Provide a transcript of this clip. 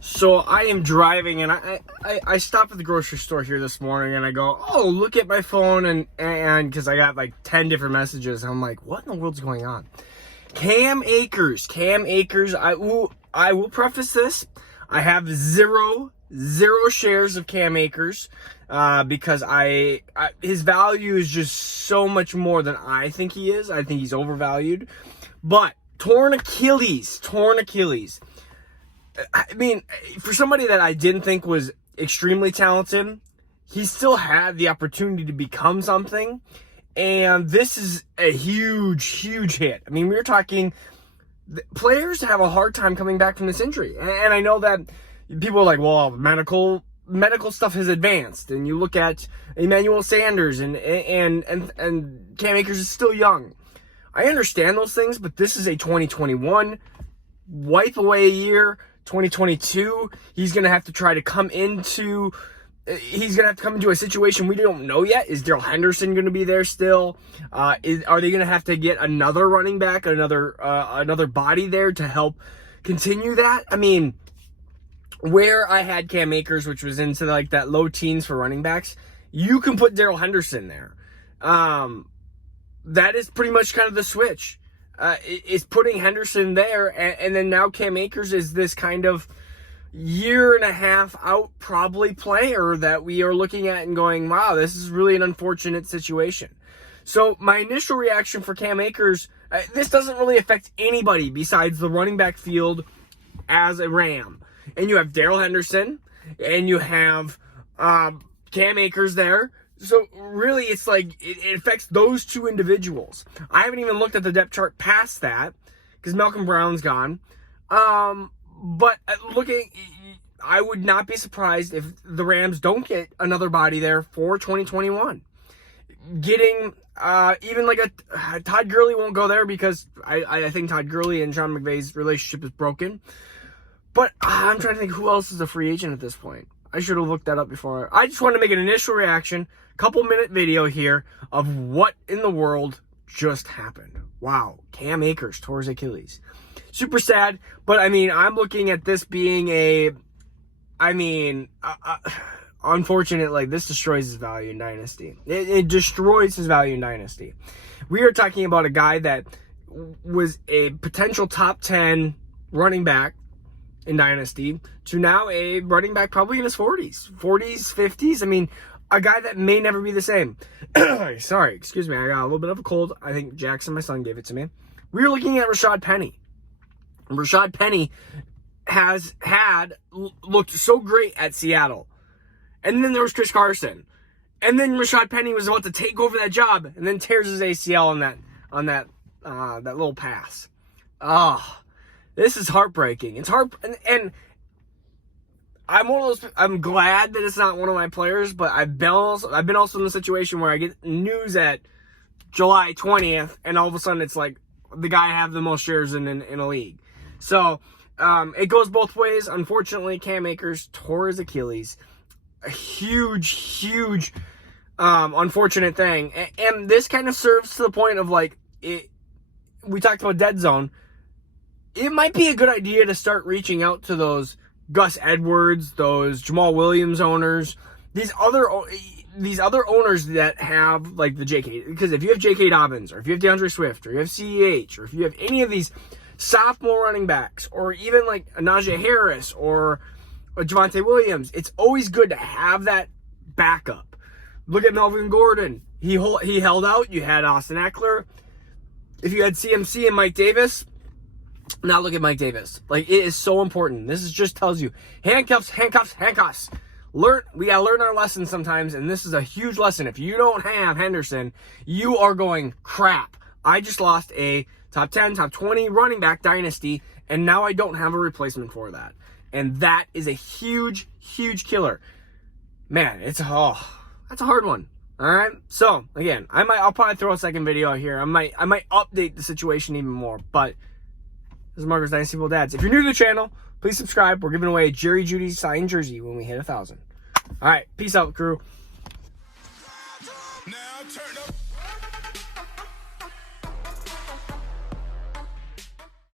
So I am driving, and I stopped at the grocery store here this morning, and I go, oh, look at my phone, and because I got like 10 different messages, and I'm like, what in the world's going on? Cam Akers. I will preface this. I have zero shares of Cam Akers because his value is just so much more than I think he is. I think he's overvalued. But torn Achilles. I mean, for somebody that I didn't think was extremely talented, he still had the opportunity to become something. And this is a huge hit. I mean, we were talking, players have a hard time coming back from this injury. And I know that people are like, well, medical stuff has advanced. And you look at Emmanuel Sanders and Cam Akers is still young. I understand those things, but this is a 2021, wipe away a year. 2022, he's going to have to try to come into a situation we don't know yet. Is Darrell Henderson going to be there still? Are they going to have to get another running back, another body there to help continue that? I mean, where I had Cam Akers, which was into like that low teens for running backs, you can put Darrell Henderson there. That is pretty much kind of the switch. Is putting Henderson there, and then now Cam Akers is this kind of year and a half out probably player that we are looking at and going, wow, this is really an unfortunate situation. So my initial reaction for Cam Akers, this doesn't really affect anybody besides the running back field as a Ram. And you have Darrell Henderson, and you have Cam Akers there. So really, it's like it affects those two individuals. I haven't even looked at the depth chart past that because Malcolm Brown's gone. But I would not be surprised if the Rams don't get another body there for 2021. Getting even like a Todd Gurley won't go there because I think Todd Gurley and Sean McVay's relationship is broken. But I'm trying to think who else is a free agent at this point. I should have looked that up before. I just wanted to make an initial reaction, couple-minute video here of what in the world just happened. Wow, Cam Akers tore his Achilles. Super sad, but I mean, I'm looking at this being unfortunate. Like, this destroys his value in Dynasty. It destroys his value in Dynasty. We are talking about a guy that was a potential top 10 running back in Dynasty to now a running back probably in his 40s, 50s. I mean, a guy that may never be the same. Sorry, excuse me. I got a little bit of a cold. I think Jackson, my son, gave it to me. We were looking at Rashad Penny. Rashad Penny looked so great at Seattle. And then there was Chris Carson. And then Rashad Penny was about to take over that job and then tears his ACL on that little pass. Oh, this is heartbreaking. It's and I'm one of those. I'm glad that it's not one of my players, but I've been also in a situation where I get news at July 20th, and all of a sudden it's like the guy I have the most shares in a league. So it goes both ways. Unfortunately, Cam Akers tore his Achilles. A huge unfortunate thing, and this kind of serves to the point of like it. We talked about dead zone. It might be a good idea to start reaching out to those Gus Edwards, those Jamal Williams owners, these other owners that have like the JK. Because if you have J.K. Dobbins, or if you have DeAndre Swift, or you have CEH, or if you have any of these sophomore running backs, or even like Najee Harris or Javonte Williams, it's always good to have that backup. Look at Melvin Gordon. He held out. You had Austin Eckler. If you had CMC and Mike Davis. Now look at Mike Davis. Like, it is so important. This just tells you handcuffs. We gotta learn our lessons sometimes, and this is a huge lesson. If you don't have Henderson, you are going, crap, I just lost a top 10, top 20 running back dynasty, and now I don't have a replacement for that. And that is a huge killer. Man, that's a hard one. All right. So again, I'll probably throw a second video out here. I might update the situation even more, but this is Akers Dynasty Full Dads. If you're new to the channel, please subscribe. We're giving away a Jerry Jeudy signed jersey when we hit 1,000. All right. Peace out, crew. Now turn